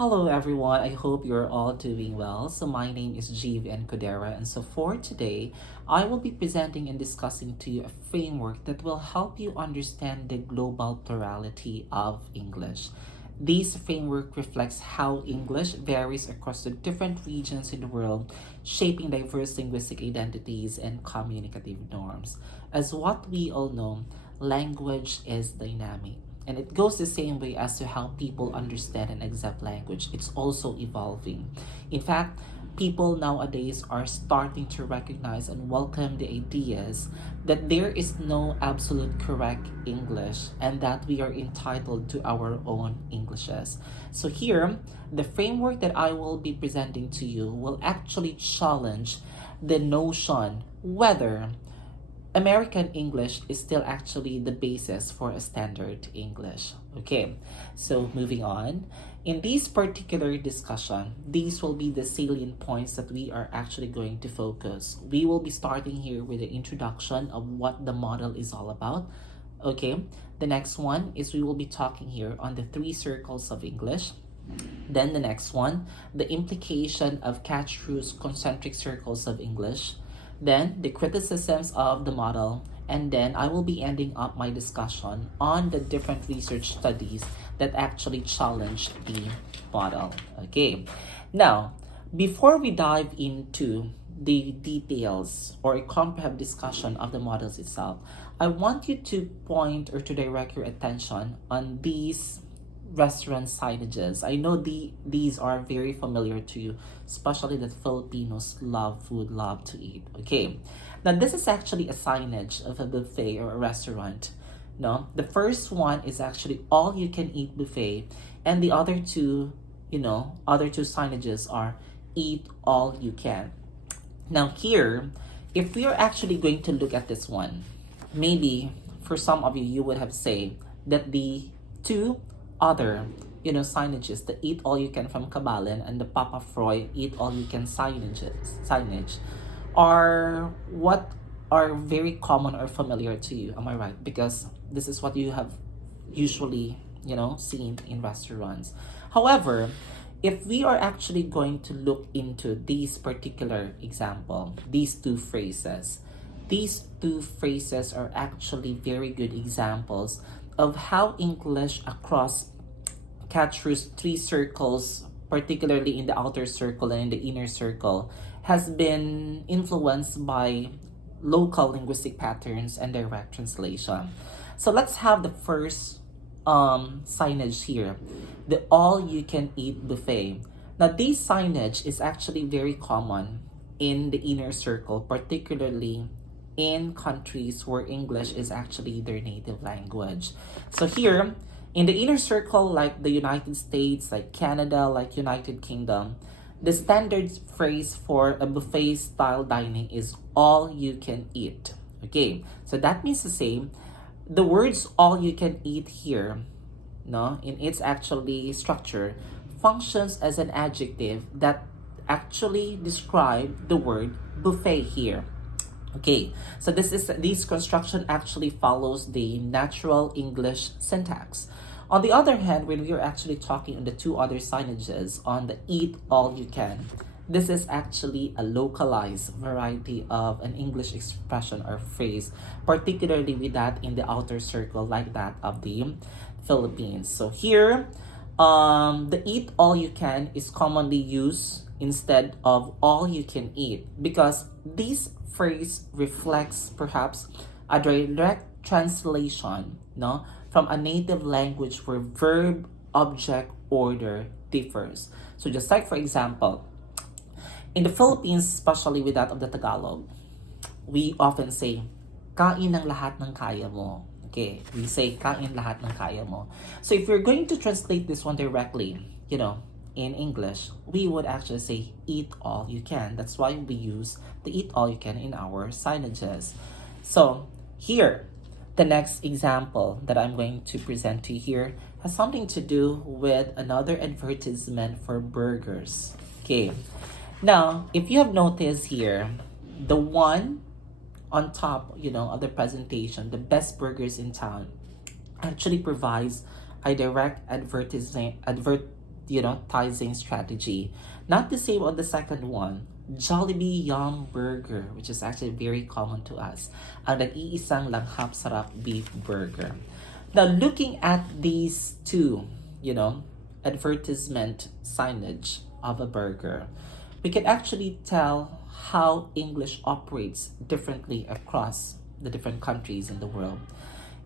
Hello everyone, I hope you're all doing well. So my name is 𝙊𝙣𝙧𝙾𝙧, and so for today, I will be presenting and discussing to you a framework that will help you understand the global plurality of English. This framework reflects how English varies across the different regions in the world, shaping diverse linguistic identities and communicative norms. As what we all know, language is dynamic. And it goes the same way as to how people understand and accept language. It's also evolving. In fact, people nowadays are starting to recognize and welcome the ideas that there is no absolute correct English and that we are entitled to our own Englishes. So here, the framework that I will be presenting to you will actually challenge the notion whether American English is still actually the basis for a standard English. Okay, so moving on. In this particular discussion, these will be the salient points that we are actually going to focus. We will be starting here with the introduction of what the model is all about. Okay, the next one is we will be talking here on the three circles of English. Then the next one, the implication of Kachru's concentric circles of English. Then the criticisms of the model, and then I will be ending up my discussion on the different research studies that actually challenge the model. Okay, now before we dive into the details or a comprehensive discussion of the models itself, I want you to point or to direct your attention on these restaurant signages. I know these are very familiar to you, especially that Filipinos love food, love to eat. Okay, now this is actually a signage of a buffet or a restaurant. No, the first one is actually all you can eat buffet, and the other two, other two signages are eat all you can. Now here, if we are actually going to look at this one, maybe for some of you, you would have said that the two other signages, the eat all you can from Kabalen and the Papa Froy eat all you can signage are what are very common or familiar to you. Am I right? Because this is what you have usually seen in restaurants. However, if we are actually going to look into these particular example, these two phrases are actually very good examples of how English across Kachru's three circles, particularly in the outer circle and in the inner circle, has been influenced by local linguistic patterns and direct translation. So let's have the first signage here, the all-you-can-eat buffet. Now, this signage is actually very common in the inner circle, particularly in countries where English is actually their native language. So here, in the inner circle, like the United States, like Canada, like United Kingdom, the standard phrase for a buffet-style dining is all you can eat. Okay, so that means to say, the words all you can eat here, in its actually structure, functions as an adjective that actually describe the word buffet here. Okay, so this construction actually follows the natural English syntax. On the other hand, when we are actually talking on the two other signages on the eat all you can, this is actually a localized variety of an English expression or phrase, particularly with that in the outer circle like that of the Philippines. So here, the eat all you can is commonly used instead of all you can eat because this phrase reflects perhaps a direct translation from a native language where verb object order differs. So just like for example, in the Philippines, especially with that of the Tagalog, we often say kain ng lahat ng kaya mo. Okay, we say kain lahat ng kaya mo. So if you're going to translate this one directly, in English, we would actually say eat all you can. That's why we use the eat all you can in our signages. So here, the next example that I'm going to present to you here has something to do with another advertisement for burgers. Okay, now if you have noticed here, the one on top, of the presentation, the best burgers in town, actually provides a direct advertisement 𝙄𝙤𝙧𝙧 strategy. Not the same on the second one. Jollibee Yum Burger, which is actually very common to us. Ang nag-iisang langhap sarap beef burger. Now, looking at these two, advertisement signage of a burger, we can actually tell how English operates differently across the different countries in the world.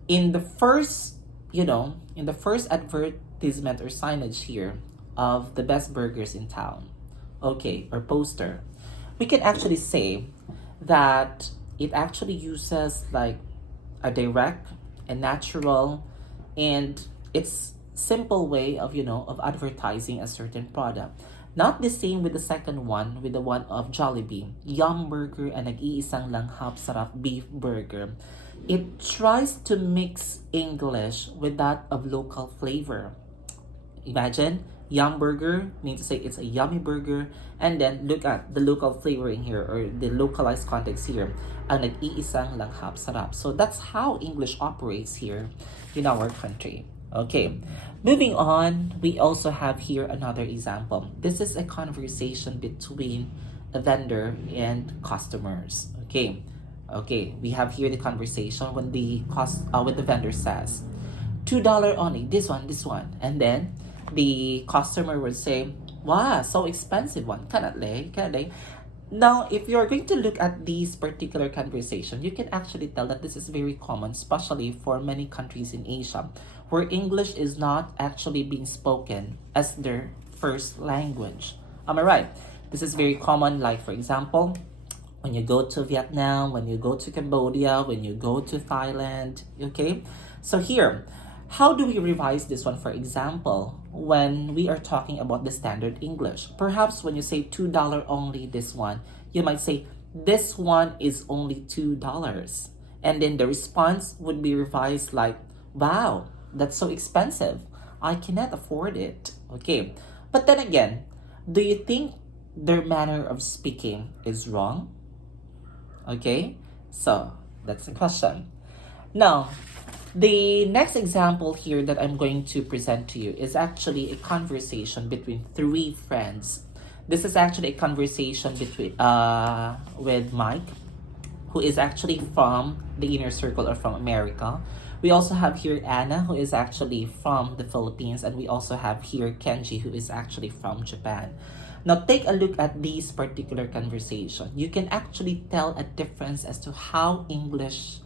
In the first, advertisement or signage here of the best burgers in town, or poster, we can actually say that it actually uses like a direct and natural and it's simple way of advertising a certain product. Not the same with the second one, with the one of Jollibee, Yum Burger and nag-iisang langhap sarap beef burger. It tries to mix English with that of local flavor. Imagine, Yum Burger means to say it's a yummy burger, and then look at the local flavoring here or the localized context here, ang nag-iisang langhap sarap. So that's how English operates here in our country. Okay, moving on, we also have here another example. This is a conversation between a vendor and customers. Okay, we have here the conversation when the vendor says, $2 only, this one, and then the customer would say, wow, so expensive one, cannot lay. Now, if you're going to look at these particular conversation, you can actually tell that this is very common, especially for many countries in Asia, where English is not actually being spoken as their first language. Am I right? This is very common, like for example, when you go to Vietnam, when you go to Cambodia, when you go to Thailand, okay? So here, how do we revise this one? For example, when we are talking about the standard English, perhaps when you say $2 only this one, you might say, this one is only $2. And then the response would be revised like, wow, that's so expensive. I cannot afford it. Okay. But then again, do you think their manner of speaking is wrong? Okay. So that's the question. Now, the next example here that I'm going to present to you is actually a conversation between three friends. This is actually a conversation between with Mike, who is actually from the inner circle or from America. We also have here Anna, who is actually from the Philippines, and we also have here Kenji, who is actually from Japan. Now, take a look at these particular conversation. You can actually tell a difference as to how English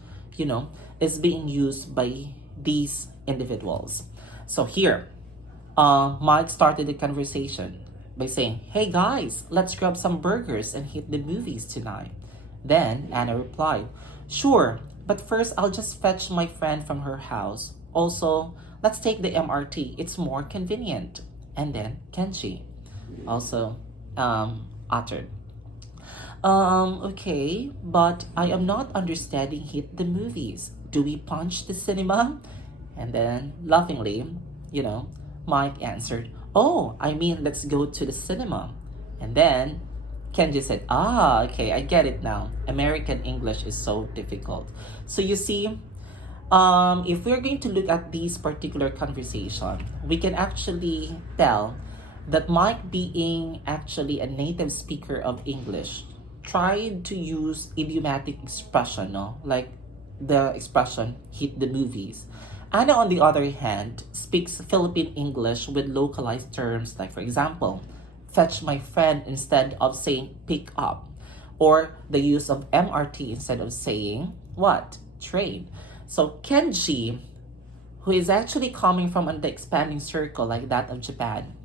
is being used by these individuals. So here, Mike started the conversation by saying, hey guys, let's grab some burgers and hit the movies tonight. Then Anna replied, sure, but first I'll just fetch my friend from her house. Also, let's take the MRT, it's more convenient. And then Kenji also uttered, okay, but I am not understanding hit the movies. Do we punch the cinema? And then laughingly, Mike answered, oh, I mean, let's go to the cinema. And then Kenji said, okay, I get it now. American English is so difficult. So you see, if we're going to look at these particular conversation, we can actually tell that Mike, being actually a native speaker of English, tried to use idiomatic expression, like the expression hit the movies. Anna, on the other hand, speaks Philippine English with localized terms, like for example, fetch my friend instead of saying pick up, or the use of MRT instead of saying what? Train. So Kenji, who is actually coming from an expanding circle like that of Japan,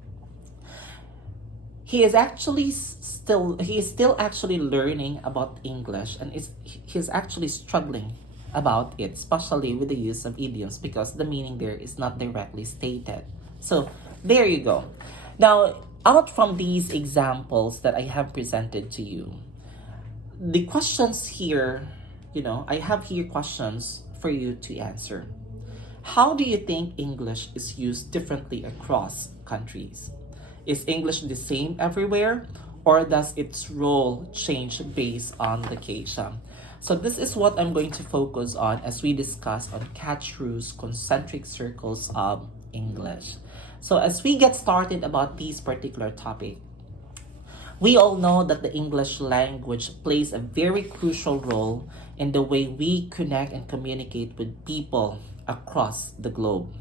he is still actually learning about English, and he's actually struggling about it, especially with the use of idioms, because the meaning there is not directly stated. So there you go. Now, out from these examples that I have presented to you, the questions here, I have here questions for you to answer. How do you think English is used differently across countries? Is English the same everywhere, or does its role change based on location? So this is what I'm going to focus on as we discuss on Kachru's concentric circles of English. So as we get started about this particular topic, we all know that the English language plays a very crucial role in the way we connect and communicate with people across the globe.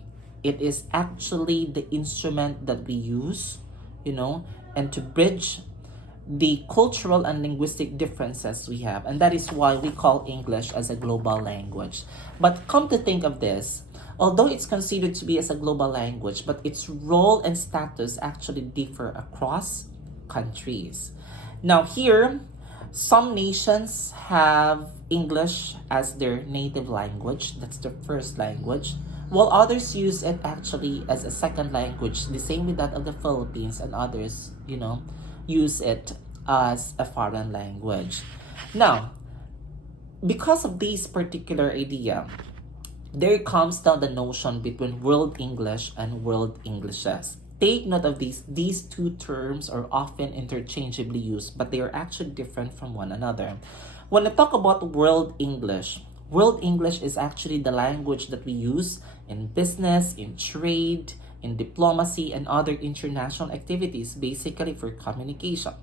It is actually the instrument that we use, and to bridge the cultural and linguistic differences we have. And that is why we call English as a global language. But come to think of this, although it's considered to be as a global language, but its role and status actually differ across countries. Now here, some nations have English as their native language. That's their first language. While others use it actually as a second language, the same with that of the Philippines, and others, use it as a foreign language. Now, because of this particular idea, there comes down the notion between World English and World Englishes. Take note of these. These two terms are often interchangeably used, but they are actually different from one another. When I talk about World English is actually the language that we use in business, in trade, in diplomacy, and other international activities, basically for communication.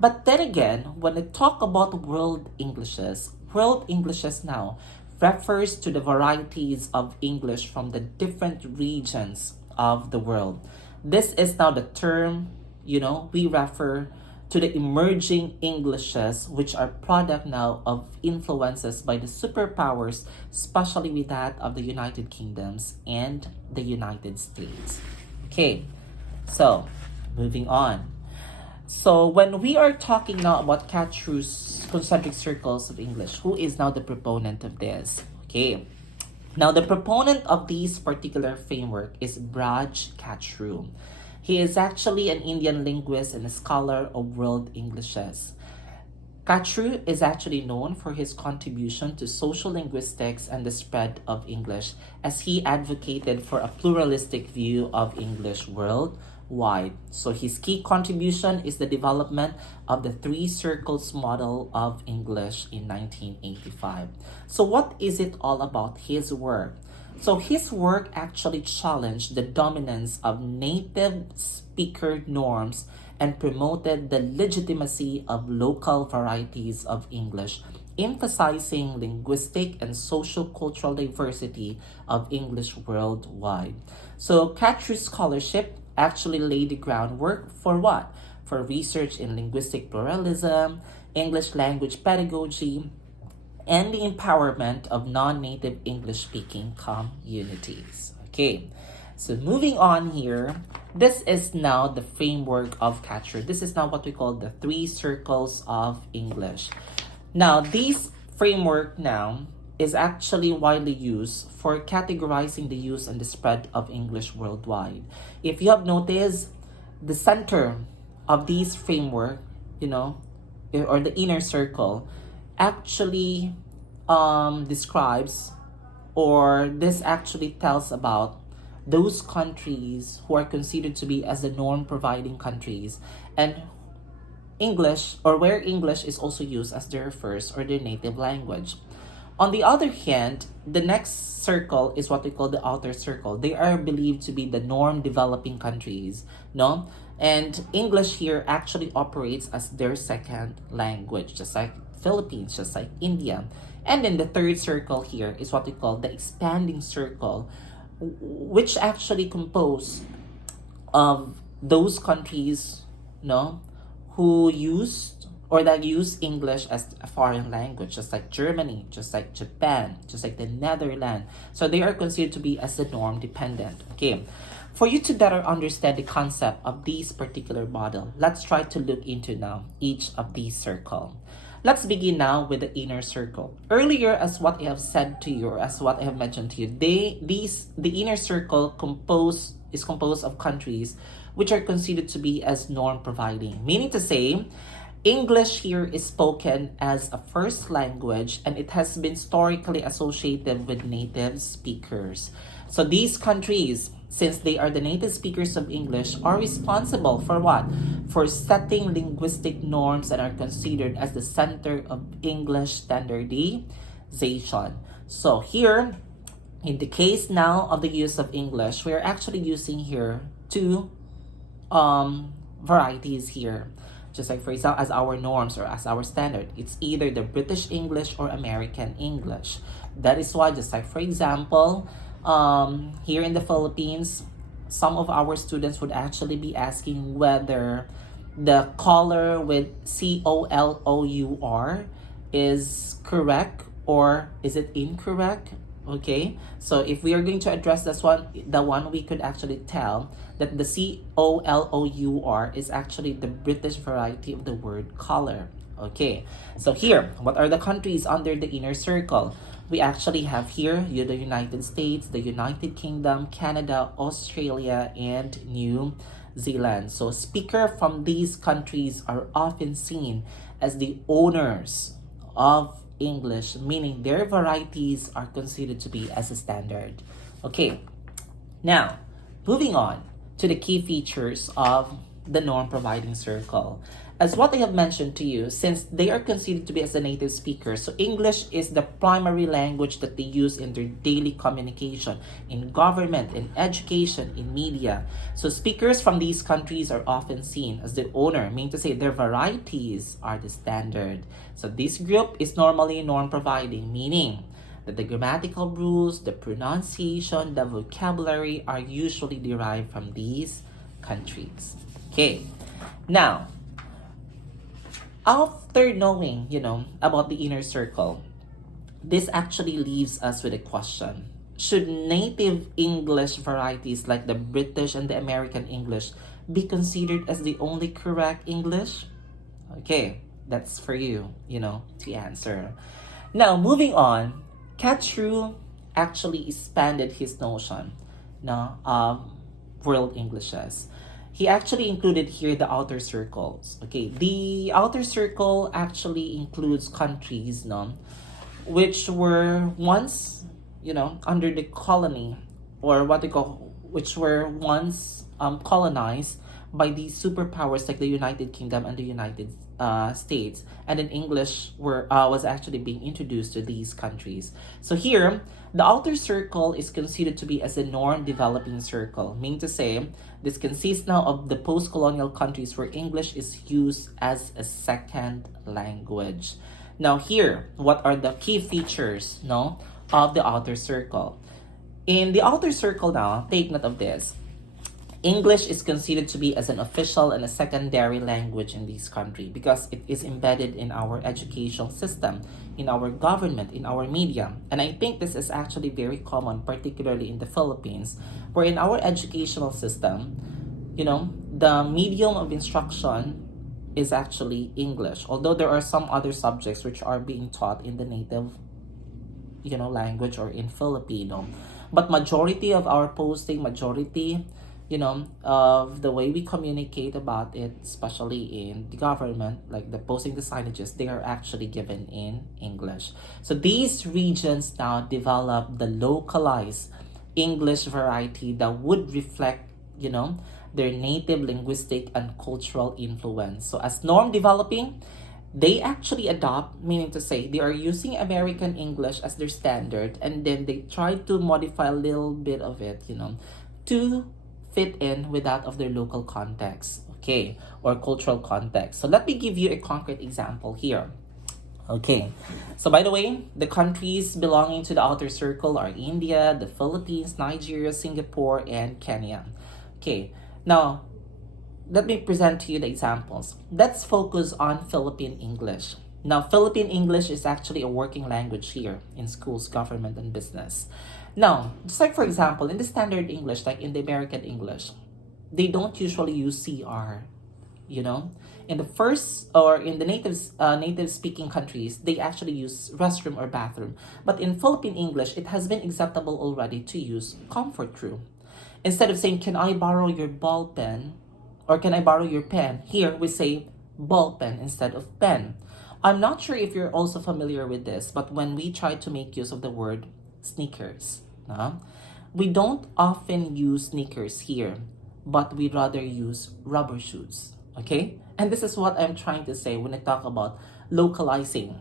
But then again, when I talk about World Englishes now refers to the varieties of English from the different regions of the world. This is now the term, we refer to the emerging Englishes, which are product now of influences by the superpowers, especially with that of the United Kingdoms and the United States. Okay, so moving on. So when we are talking now about Kachru's concentric circles of English, who is now the proponent of this? Okay, now the proponent of this particular framework is Braj Kachru. He is actually an Indian linguist and a scholar of World Englishes. Kachru is actually known for his contribution to social linguistics and the spread of English, as he advocated for a pluralistic view of English worldwide. So his key contribution is the development of the three circles model of English in 1985. So what is it all about, his work? So his work actually challenged the dominance of native speaker norms and promoted the legitimacy of local varieties of English, emphasizing linguistic and social-cultural diversity of English worldwide. So Kachru's scholarship actually laid the groundwork for what? For research in linguistic pluralism, English language pedagogy, and the empowerment of non-native English-speaking communities. Okay, so moving on here, this is now the framework of Kachru. This is now what we call the three circles of English. Now, this framework now is actually widely used for categorizing the use and the spread of English worldwide. If you have noticed, the center of this framework, or the inner circle, actually describes, or this actually tells about those countries who are considered to be as the norm providing countries, and English, or where English is also used as their first or their native language. On the other hand, the next circle is what we call the outer circle. They are believed to be the norm developing countries, no? And English here actually operates as their second language, just like Philippines, just like India. And then the third circle here is what we call the expanding circle, which actually compose of those countries, who used or that use English as a foreign language, just like Germany, just like Japan, just like the Netherlands. So they are considered to be as the norm dependent. Okay, for you to better understand the concept of this particular model, let's try to look into now each of these circles. Let's begin now with the inner circle. Earlier, as what I have said to you, or as what I have mentioned to you, the inner circle is composed of countries which are considered to be as norm providing. Meaning to say, English here is spoken as a first language, and it has been historically associated with native speakers. So these countries, since they are the native speakers of English, are responsible for what? For setting linguistic norms that are considered as the center of English standardization. So here, in the case now of the use of English, we are actually using here two varieties here. Just like, for example, as our norms or as our standard, it's either the British English or American English. That is why, just like, for example, here in the Philippines, some of our students would actually be asking whether the color with COLOUR is correct or is it incorrect. Okay, so if we are going to address this one, the one we could actually tell that the COLOUR is actually the British variety of the word color. Okay, so here, what are the countries under the inner circle? We actually have here the United States, the United Kingdom, Canada, Australia, and New Zealand. So speakers from these countries are often seen as the owners of English, meaning their varieties are considered to be as a standard. Okay, now moving on to the key features of the norm providing circle. As what I have mentioned to you, since they are considered to be as a native speaker, so English is the primary language that they use in their daily communication, in government, in education, in media. So speakers from these countries are often seen as the owner, meaning to say their varieties are the standard. So this group is normally norm providing, meaning that the grammatical rules, the pronunciation, the vocabulary are usually derived from these countries. Okay, now, after knowing, about the inner circle, this actually leaves us with a question. Should native English varieties like the British and the American English be considered as the only correct English? Okay, that's for you, to answer. Now, moving on, Kachru actually expanded his notion of world Englishes. He actually included here the outer circles. Okay, the outer circle actually includes countries, which were once, under the colony, or what they call, which were once colonized by these superpowers like the United Kingdom and the United States, and then English was actually being introduced to these countries. So here, the outer circle is considered to be as a norm developing circle, meaning to say this consists now of the post-colonial countries where English is used as a second language. Now here, what are the key features of the outer circle? In the outer circle now, take note of this. English is considered to be as an official and a secondary language in this country because it is embedded in our educational system, in our government, in our media. And I think this is actually very common, particularly in the Philippines, where in our educational system, the medium of instruction is actually English, although there are some other subjects which are being taught in the native, language or in Filipino. But majority of our posting, of the way we communicate about it, especially in the government, like the posting the signages, they are actually given in English. So these regions now develop the localized English variety that would reflect, their native linguistic and cultural influence. So as norm developing, they actually adopt, meaning to say they are using American English as their standard, and then they try to modify a little bit of it, to fit in with that of their local context, okay, or cultural context. So let me give you a concrete example here. Okay, so by the way, the countries belonging to the outer circle are India, the Philippines, Nigeria, Singapore, and Kenya. Okay, now let me present to you the examples. Let's focus on Philippine English. Now, Philippine English is actually a working language here in schools, government, and business. Now, just like for example, in the standard English, like in the American English, they don't usually use CR, In the first or in the native speaking countries, they actually use restroom or bathroom. But in Philippine English, it has been acceptable already to use comfort room. Instead of saying, can I borrow your ball pen? Or can I borrow your pen? Here we say ball pen instead of pen. I'm not sure if you're also familiar with this, but when we try to make use of the word sneakers, we don't often use sneakers here, but we rather use rubber shoes, okay? And this is what I'm trying to say when I talk about localizing,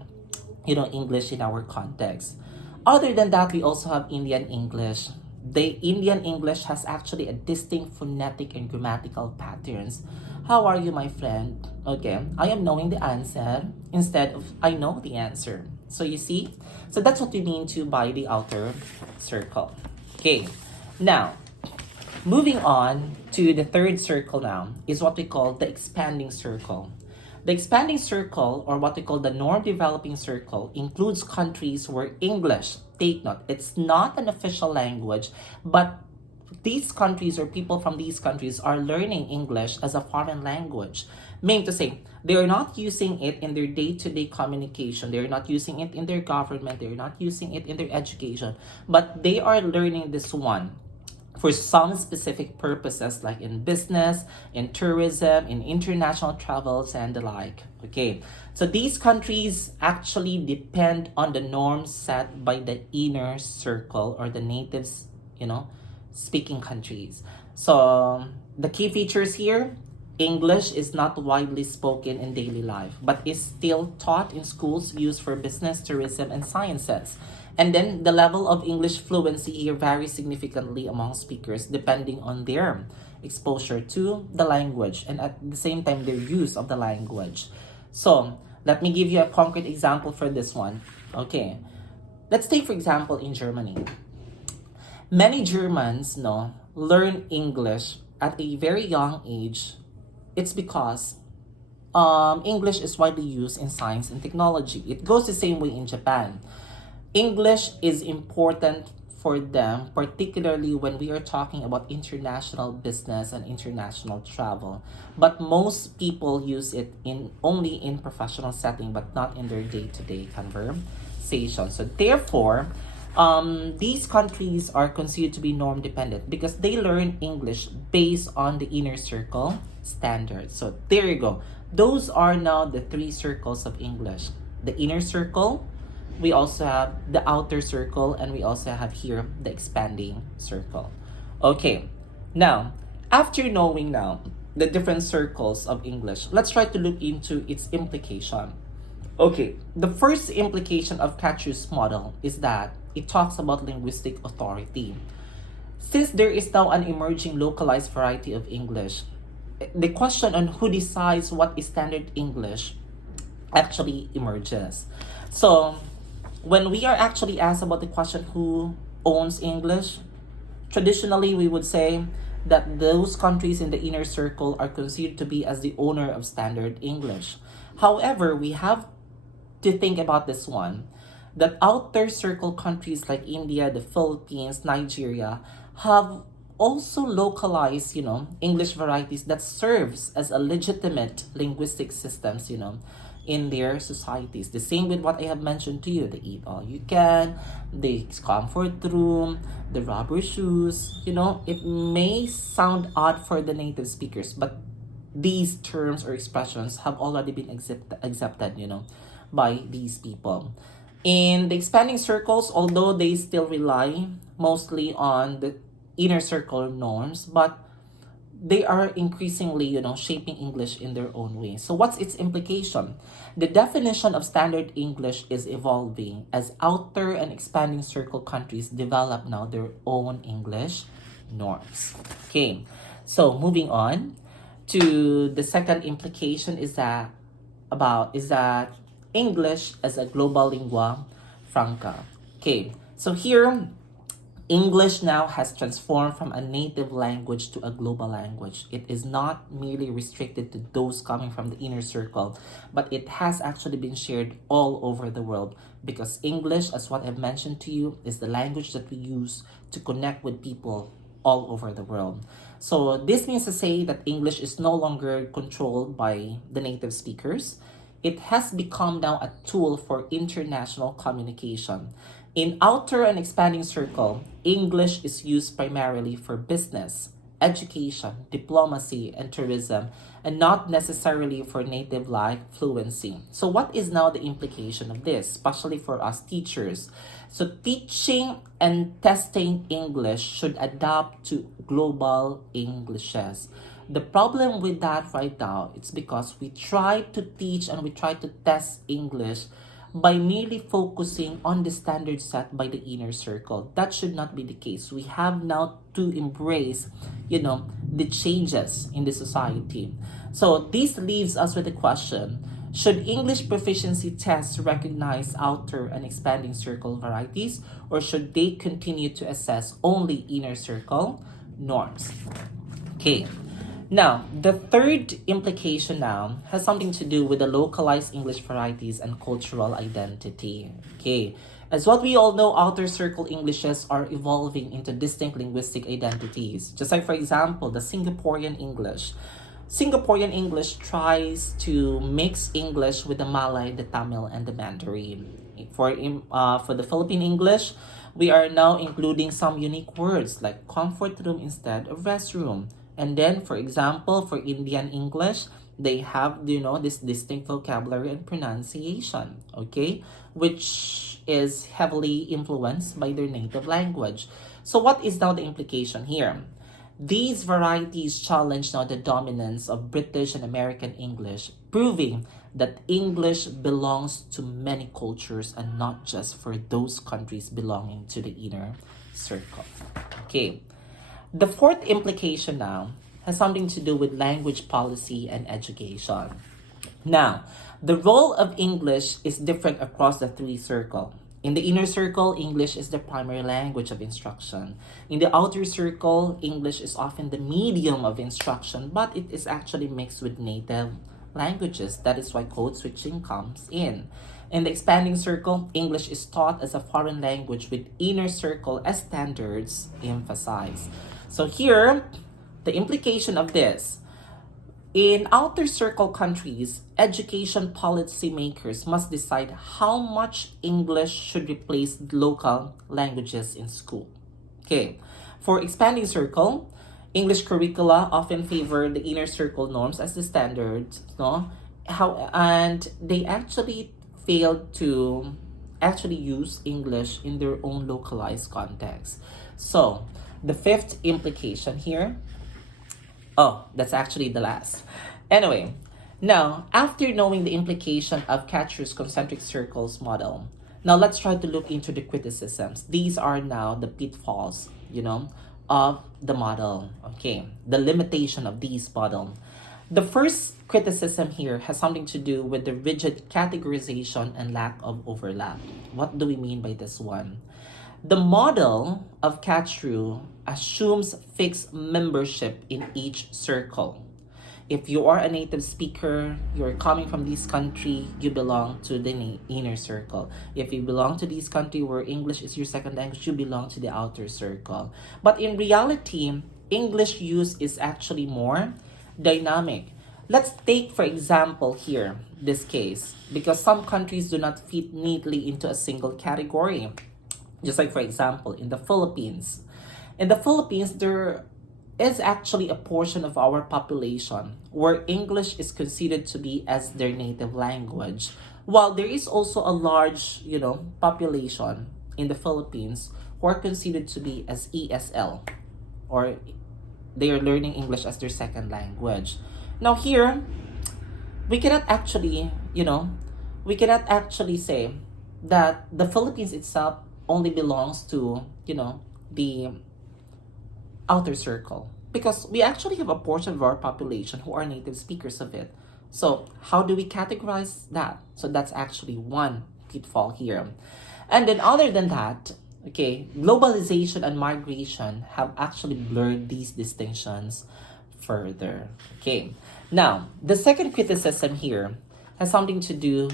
English in our context. Other than that, we also have Indian English, The Indian English has actually a distinct phonetic and grammatical patterns. How are you, my friend? Okay, I am knowing the answer instead of I know the answer. So you see? So that's what we mean to by the outer circle. Okay, now, moving on to the third circle now is what we call the expanding circle. The expanding circle, or what we call the norm developing circle, includes countries where English, take note, it's not an official language, but these countries or people from these countries are learning English as a foreign language. Meaning to say, they are not using it in their day-to-day communication. They are not using it in their government. They are not using it in their education. But they are learning this one for some specific purposes, like in business, in tourism, in international travels, and the like. Okay, so these countries actually depend on the norms set by the inner circle or the natives, speaking countries. So the key features here: English is not widely spoken in daily life, but is still taught in schools used for business, tourism, and sciences. And then the level of English fluency here varies significantly among speakers depending on their exposure to the language and at the same time their use of the language. So let me give you a concrete example for this one. Okay, let's take for example in Germany. Many Germans learn English at a very young age. It's because English is widely used in science and technology. It goes the same way in Japan. English is important for them, particularly when we are talking about international business and international travel. But most people use it only in professional setting, but not in their day-to-day conversation. So therefore, these countries are considered to be norm dependent because they learn English based on the inner circle standards. So there you go. Those are now the three circles of English. The inner circle, we also have the outer circle, and we also have here the expanding circle. Okay, now, after knowing now the different circles of English, let's try to look into its implication. Okay, the first implication of Kachru's model is that it talks about linguistic authority. Since there is now an emerging localized variety of English, the question on who decides what is standard English actually emerges. So, when we are actually asked about the question who owns English, traditionally we would say that those countries in the inner circle are considered to be as the owner of standard English. However, we have to think about this one, that outer circle countries like India, the Philippines, Nigeria have also localized, English varieties that serves as a legitimate linguistic systems, in their societies. The same with what I have mentioned to you, the eat all you can, the comfort room, the rubber shoes. It may sound odd for the native speakers, but these terms or expressions have already been accepted, by these people. In the expanding circles, although they still rely mostly on the inner circle norms, but they are increasingly, shaping English in their own way. So what's its implication? The definition of standard English is evolving as outer and expanding circle countries develop now their own English norms. Okay, so moving on to the second implication is that English as a global lingua franca. Okay, so here English now has transformed from a native language to a global language. It is not merely restricted to those coming from the inner circle, but it has actually been shared all over the world because English, as what I've mentioned to you, is the language that we use to connect with people all over the world. So this means to say that English is no longer controlled by the native speakers. It has become now a tool for international communication. In outer and expanding circle, English is used primarily for business, education, diplomacy, and tourism, and not necessarily for native-like fluency. So what is now the implication of this, especially for us teachers? So teaching and testing English should adapt to global Englishes. The problem with that right now, it's because we try to teach and we try to test English by merely focusing on the standards set by the inner circle. That should not be the case. We have now to embrace, the changes in the society. So this leaves us with the question, should English proficiency tests recognize outer and expanding circle varieties, or should they continue to assess only inner circle norms? Okay. Now, the third implication now has something to do with the localized English varieties and cultural identity. Okay. As what we all know, outer circle Englishes are evolving into distinct linguistic identities. Just like, for example, the Singaporean English. Singaporean English tries to mix English with the Malay, the Tamil, and the Mandarin. For the Philippine English, we are now including some unique words like comfort room instead of restroom. And then, for example, for Indian English, they have, this distinct vocabulary and pronunciation, okay, which is heavily influenced by their native language. So what is now the implication here? These varieties challenge now the dominance of British and American English, proving that English belongs to many cultures and not just for those countries belonging to the inner circle. Okay. The fourth implication now has something to do with language policy and education. Now, the role of English is different across the three circles. In the inner circle, English is the primary language of instruction. In the outer circle, English is often the medium of instruction, but it is actually mixed with native languages. That is why code switching comes in. In the expanding circle, English is taught as a foreign language with inner circle as standards emphasized. So here, the implication of this, in outer circle countries, education policymakers must decide how much English should replace local languages in school. Okay, for expanding circle, English curricula often favor the inner circle norms as the standards, and they actually failed to actually use English in their own localized context. So, the fifth implication here, that's actually the last. Anyway, now, after knowing the implication of Kachru's concentric circles model, now let's try to look into the criticisms. These are now the pitfalls, of the model. Okay, the limitation of these model. The first criticism here has something to do with the rigid categorization and lack of overlap. What do we mean by this one? The model of Kachru assumes fixed membership in each circle. If you are a native speaker, you're coming from this country, you belong to the inner circle. If you belong to this country where English is your second language, you belong to the outer circle. But in reality, English use is actually more dynamic. Let's take, for example, here, this case, because some countries do not fit neatly into a single category. Just like, for example, in the Philippines. In the Philippines, there is actually a portion of our population where English is considered to be as their native language. While there is also a large, population in the Philippines who are considered to be as ESL, or they are learning English as their second language. Now here, we cannot actually say that the Philippines itself only belongs to, the outer circle, because we actually have a portion of our population who are native speakers of it. So how do we categorize that? So that's actually one pitfall here. And then other than that, okay, globalization and migration have actually blurred these distinctions further. Okay, now the second criticism here has something to do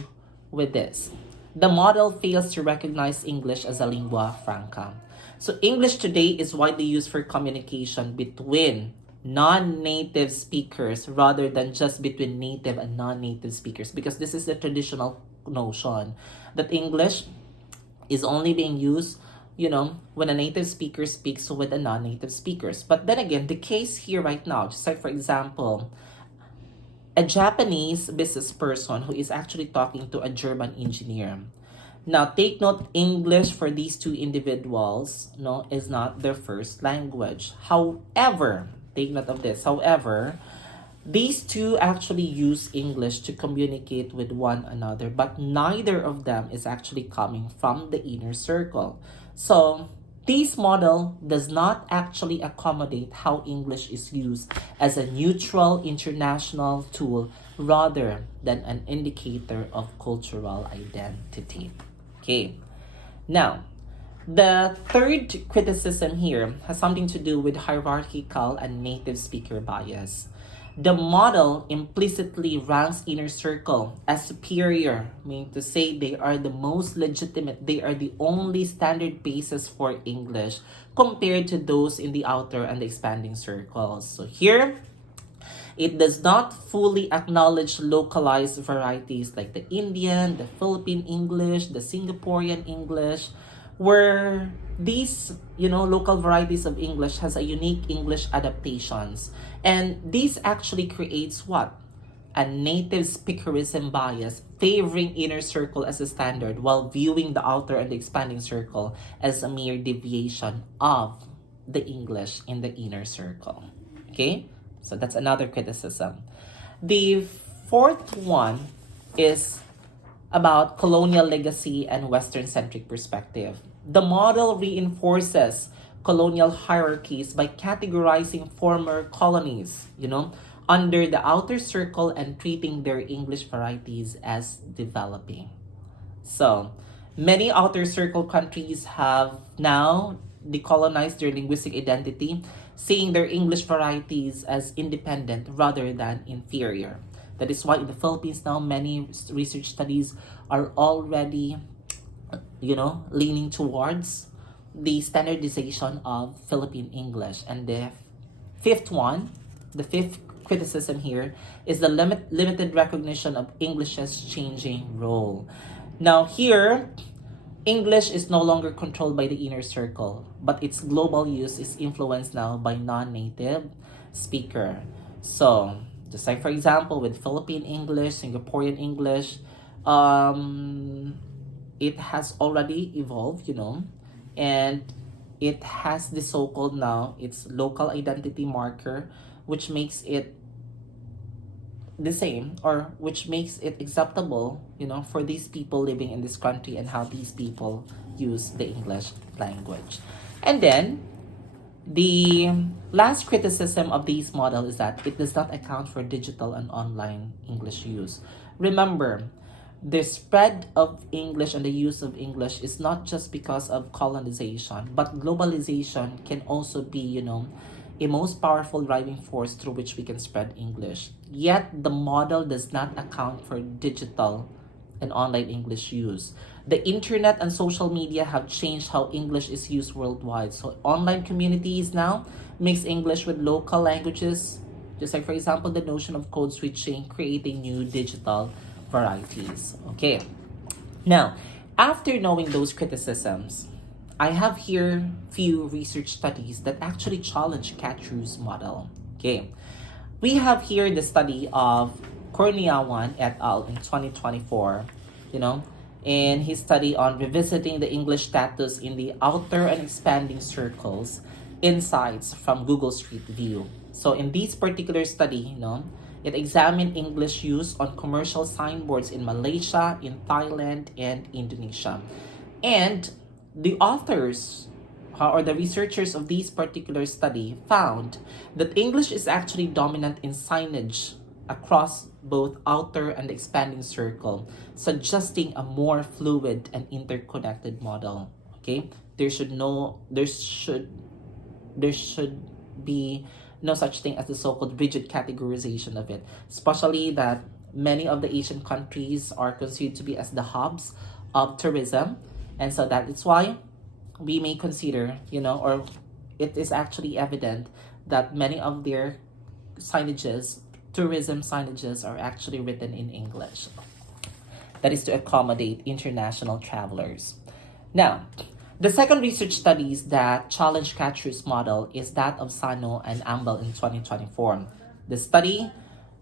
with this. The model fails to recognize English as a lingua franca. So English today is widely used for communication between non-native speakers rather than just between native and non-native speakers, because this is the traditional notion that English is only being used, when a native speaker speaks with a non-native speakers. But then again, the case here right now, just like, for example, a Japanese business person who is actually talking to a German engineer. Now, take note, English for these two individuals, is not their first language. However, take note of this. However, These two actually use English to communicate with one another, but neither of them is actually coming from the inner circle. So, this model does not actually accommodate how English is used as a neutral international tool rather than an indicator of cultural identity. Okay, now, the third criticism here has something to do with hierarchical and native speaker bias. The model implicitly ranks inner circle as superior, meaning to say they are the most legitimate, they are the only standard basis for English compared to those in the outer and the expanding circles. So here, it does not fully acknowledge localized varieties like the Indian, the Philippine English, the Singaporean English, where these, local varieties of English has a unique English adaptations. And this actually creates what? A native speakerism bias, favoring inner circle as a standard while viewing the outer and the expanding circle as a mere deviation of the English in the inner circle. Okay? So that's another criticism. The fourth one is about colonial legacy and Western-centric perspective. The model reinforces colonial hierarchies by categorizing former colonies, under the outer circle and treating their English varieties as developing. So, many outer circle countries have now decolonized their linguistic identity, seeing their English varieties as independent rather than inferior. That is why in the Philippines now, many research studies are already, leaning towards the standardization of Philippine English. And the fifth criticism here is the limited recognition of English's changing role. Now here, English is no longer controlled by the inner circle, but its global use is influenced now by non-native speaker. So, just like for example, with Philippine English, Singaporean English, it has already evolved, and it has the so-called now, its local identity marker, which makes it the same, or which makes it acceptable, for these people living in this country and how these people use the English language. And then, the last criticism of this model is that it does not account for digital and online English use. Remember, the spread of English and the use of English is not just because of colonization, but globalization can also be, a most powerful driving force through which we can spread English. Yet, the model does not account for digital and online English use. The internet and social media have changed how English is used worldwide. So, online communities now mix English with local languages, just like, for example, the notion of code switching, creating new digital varieties. Okay. Now, after knowing those criticisms, I have here few research studies that actually challenge Kachru's model. Okay. We have here the study of 𝙄𝙣𝙣𝙚 et al. In 2024, in his study on revisiting the English status in the outer and expanding circles, insights from Google Street View. So in this particular study, it examined English use on commercial signboards in Malaysia, in Thailand, and Indonesia. And the authors or the researchers of this particular study found that English is actually dominant in signage across both outer and expanding circle, suggesting a more fluid and interconnected model. Okay, there should be no such thing as the so-called rigid categorization of it, especially that many of the Asian countries are considered to be as the hubs of tourism, and so that is why we may consider, or it is actually evident that many of their signages, tourism signages, are actually written in English. That is to accommodate international travelers. Now, the second research studies that challenge Kachru's model is that of Sano and Ambel in 2024. The study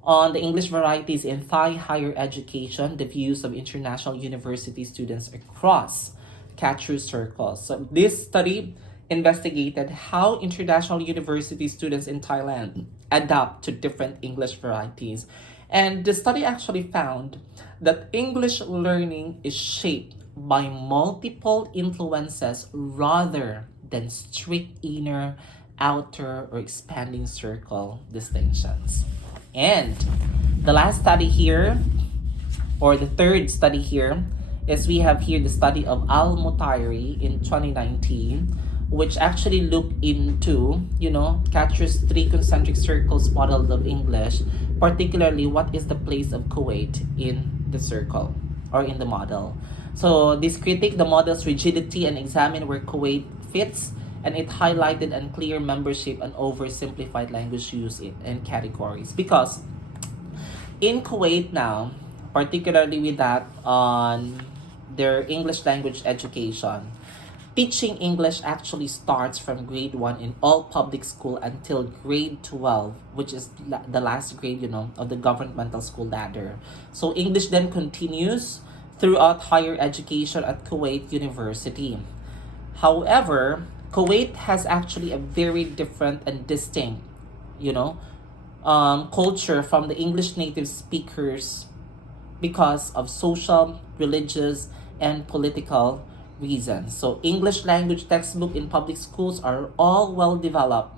on the English varieties in Thai higher education, the views of international university students across Kachru circles. So this study investigated how international university students in Thailand adapt to different English varieties. And the study actually found that English learning is shaped by multiple influences rather than strict inner, outer, or expanding circle distinctions. And the last study here, or the third study here, is we have here the study of 𝙊𝙤𝙩𝙧 in 2019, which actually looked into, Kachru's three concentric circles model of English, particularly what is the place of Kuwait in the circle or in the model. So this critique the model's rigidity and examined where Kuwait fits, and it highlighted unclear membership and oversimplified language use in categories. Because in Kuwait now, particularly with that on their English language education, teaching English actually starts from grade 1 in all public school until grade 12, which is the last grade, of the governmental school ladder. So English then continues throughout higher education at Kuwait University. However, Kuwait has actually a very different and distinct, culture from the English native speakers because of social, religious, and political reasons. So English language textbook in public schools are all well developed,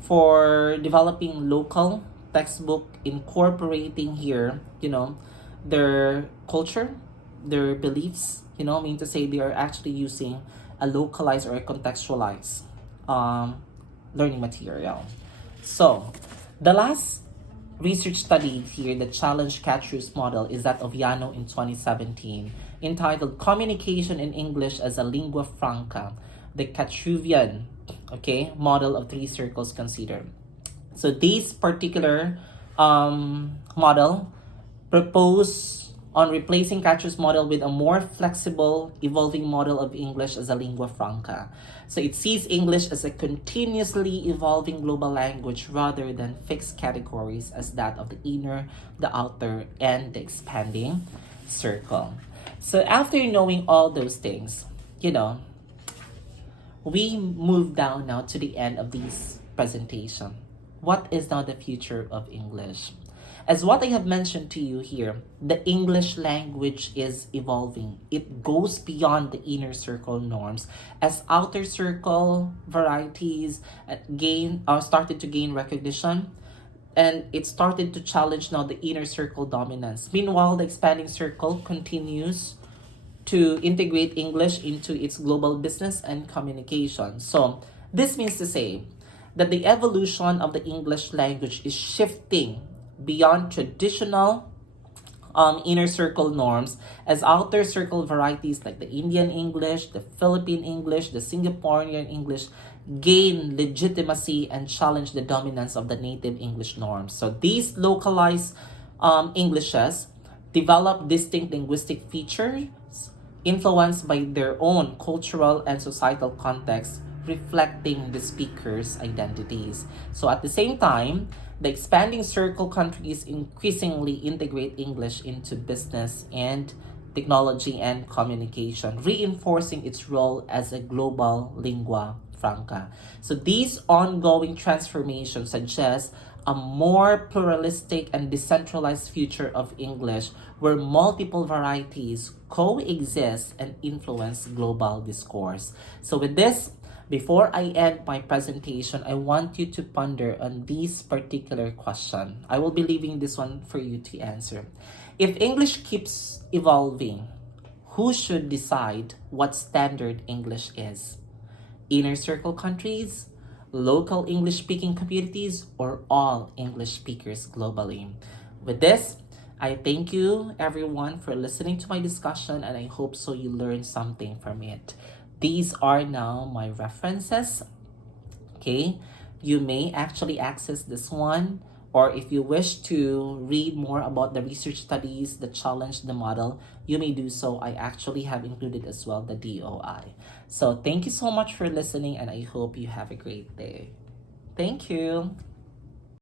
for developing local textbook, incorporating here, their culture, their beliefs, mean to say they are actually using a localized or a contextualized learning material. So the last research study here that challenged Kachru's model is that of Llano in 2017, entitled Communication in English as a Lingua Franca, the Kachruvian, model of three circles considered. So this particular model proposed on replacing Kachru's model with a more flexible, evolving model of English as a lingua franca. So it sees English as a continuously evolving global language rather than fixed categories as that of the inner, the outer, and the expanding circle. So after knowing all those things, we move down now to the end of this presentation. What is now the future of English? As what I have mentioned to you here, the English language is evolving. It goes beyond the inner circle norms as outer circle varieties started to gain recognition, and it started to challenge now the inner circle dominance. Meanwhile, the expanding circle continues to integrate English into its global business and communication. So this means to say that the evolution of the English language is shifting beyond traditional inner circle norms as outer circle varieties like the Indian English, the Philippine English, the Singaporean English gain legitimacy and challenge the dominance of the native English norms. So these localized Englishes develop distinct linguistic features influenced by their own cultural and societal context, reflecting the speakers' identities. So at the same time, the expanding circle countries increasingly integrate English into business and technology and communication, reinforcing its role as a global lingua franca. So these ongoing transformations suggest a more pluralistic and decentralized future of English where multiple varieties coexist and influence global discourse. So with this, before I end my presentation, I want you to ponder on this particular question. I will be leaving this one for you to answer. If English keeps evolving, who should decide what standard English is? Inner circle countries, local English-speaking communities, or all English speakers globally? With this, I thank you everyone for listening to my discussion, and I hope so you learned something from it. These are now my references. You may actually access this one, or if you wish to read more about the research studies that challenge the model, you may do so. I actually have included as well the DOI. So thank you so much for listening, and I hope you have a great day. Thank you.